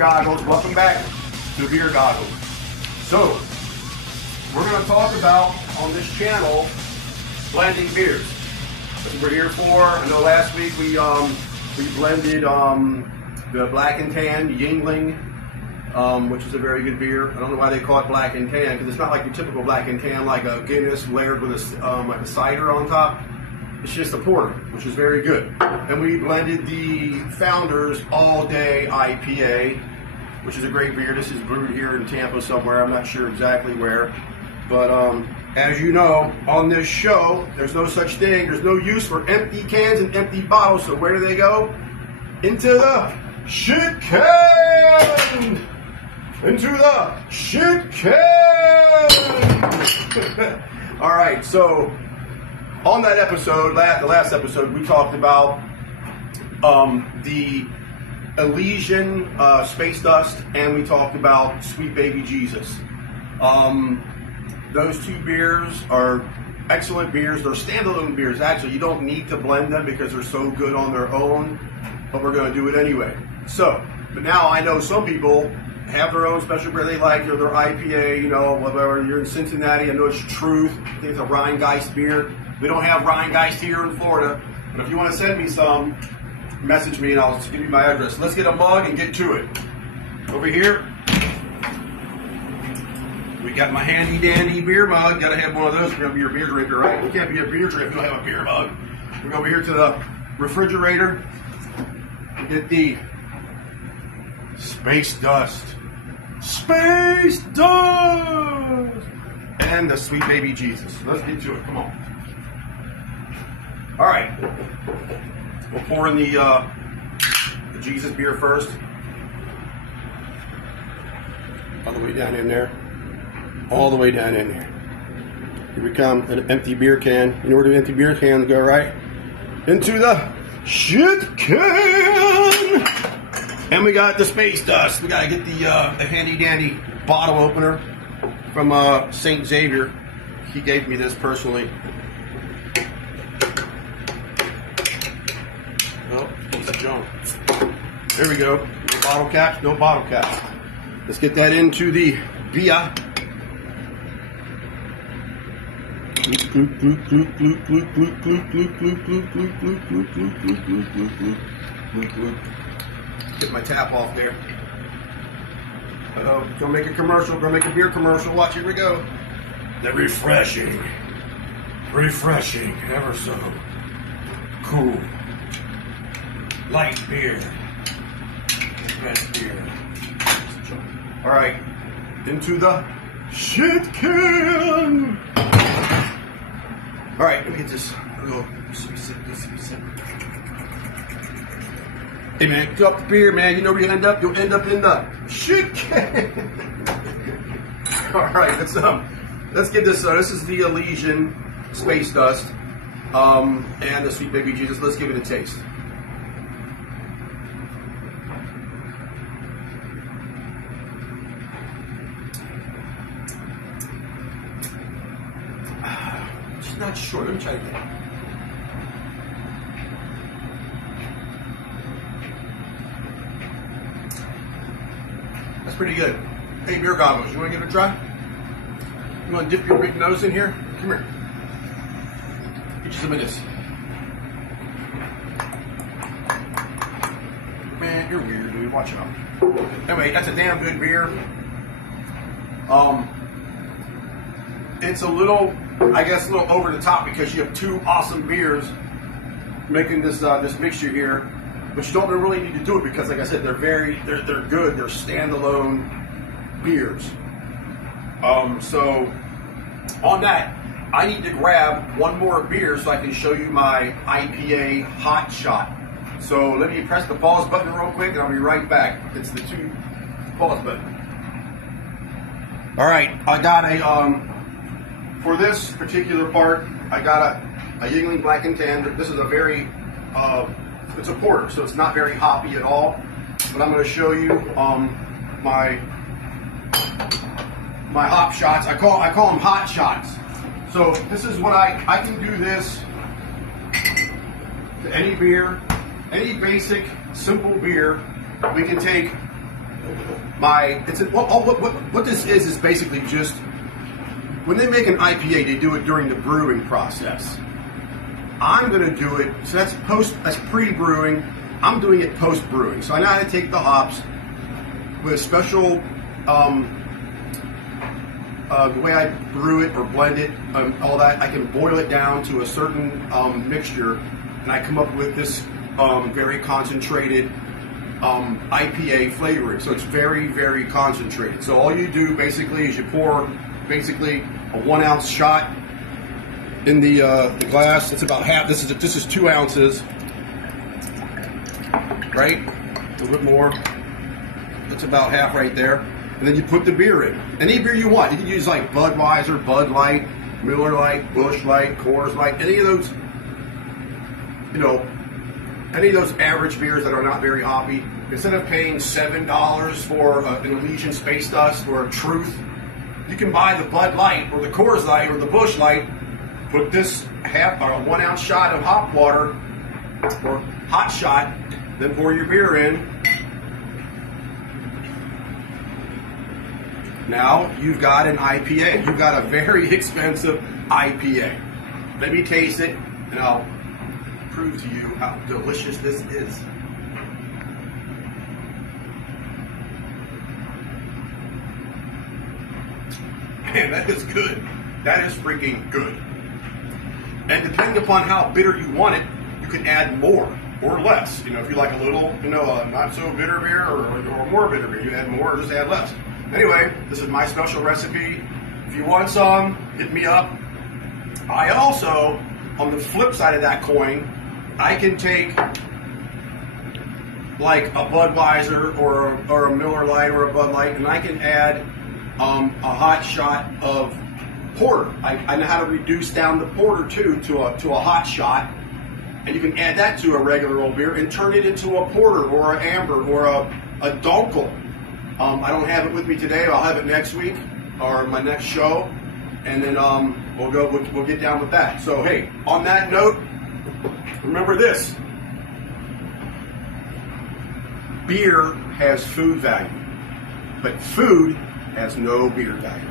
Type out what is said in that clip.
Goggles. Welcome back to Beer Goggles. So, we're going to talk about, on this channel, blending beers. That's what we're here for. I know last week we blended the Black and Tan Yuengling, which is a very good beer. I don't know why they call it Black and Tan, because it's not like your typical Black and Tan, like a Guinness layered with like a cider on top. It's just a porter, which is very good. And we blended the Founders All Day IPA, which is a great beer. This is brewed here in Tampa somewhere. I'm not sure exactly where. But as you know, on this show, there's no such thing. There's no use for empty cans and empty bottles. So where do they go? Into the shit can! Into the shit can! All right, so on that episode, the last episode, we talked about the Elysian Space Dust, and we talked about Sweet Baby Jesus. Those two beers are excellent beers. They're standalone beers. Actually, you don't need to blend them because they're so good on their own, but we're going to do it anyway. So, but now I know some people have their own special beer they like, or their IPA, you know, whatever. You're in Cincinnati, I know it's Truth. I think it's a Rheingeist beer. We don't have Rheingeist here in Florida, but if you want to send me some, message me and I'll give you my address. Let's get a mug and get to it. Over here, we got my handy dandy beer mug. Gotta have one of those if you're gonna be your beer drinker, right? You can't be a beer drinker if you don't have a beer mug. We go over here to the refrigerator and get the Space Dust. Space Dust! And the Sweet Baby Jesus. Let's get to it, come on. All right, we'll pour in the Jesus beer first. All the way down in there. All the way down in there. Here we come, an empty beer can. You know where the empty beer cans go, right? Into the shit can! And we got the Space Dust. We gotta get the handy dandy bottle opener from St. Xavier. He gave me this personally. Oh, piece of junk. There we go. No bottle caps, no bottle caps. Let's get that into the Via. Get my tap off there. Gonna make a commercial, gonna make a beer commercial. Watch, here we go. The refreshing, ever so cool, light beer, best beer. All right, into the shit can. All right, let me get this. Hey man, fill up the beer, man. You know where you end up? You'll end up in the shit can. All right, let's get this. This is the Elysian Space Dust and the Sweet Baby Jesus. Let's give it a taste. Just not sure. Let me try it again. That's pretty good. Hey, Beer Goggles, you want to give it a try? You want to dip your big nose in here? Come here. Get you some of this. Man, you're weird, dude. Watch out. Anyway, that's a damn good beer. It's a little, I guess, a little over the top because you have two awesome beers making this this mixture here. But you don't really need to do it because, like I said, they're good. They're standalone beers. So on that, I need to grab one more beer so I can show you my IPA hot shot. So let me press the pause button real quick, and I'll be right back. It's the pause button. All right, I got a for this particular part, I got a Yuengling Black and Tan. This is a very it's a porter, so it's not very hoppy at all. But I'm going to show you my hop shots. I call them hot shots. So this is what I can do this to any beer, any basic simple beer. We can take what this is basically just when they make an IPA, they do it during the brewing process. I'm going to do it, so that's pre-brewing. I'm doing it post-brewing. So I know how to take the hops with a special, the way I brew it or blend it, all that, I can boil it down to a certain mixture, and I come up with this very concentrated IPA flavoring. So it's very, very concentrated. So all you do basically is you pour basically a 1 ounce shot in the glass. It's about half. This is 2 ounces, right? A little bit more. That's about half right there. And then you put the beer in. Any beer you want. You can use like Budweiser, Bud Light, Miller Lite, Busch Light, Coors Light, any of those, any of those average beers that are not very hoppy. Instead of paying $7 for an Elysian Space Dust or a Truth, you can buy the Bud Light or the Coors Light or the Busch Light. Put this 1 ounce shot of hop water or hot shot, then pour your beer in. Now you've got an IPA. You've got a very expensive IPA. Let me taste it, and I'll prove to you how delicious this is. Man, that is good. That is freaking good. And depending upon how bitter you want it, you can add more or less. If you like a little, not so bitter beer or more bitter beer, you add more or just add less. Anyway, this is my special recipe. If you want some, hit me up. I also, on the flip side of that coin, I can take like a Budweiser or a Miller Lite or a Bud Light, and I can add a hot shot of porter. I know how to reduce down the porter too to a hot shot, and you can add that to a regular old beer and turn it into a porter or an amber or a dunkel. I don't have it with me today. I'll have it next week or my next show, and then we'll get down with that. So hey, on that note, remember this: beer has food value, but food has no beer value.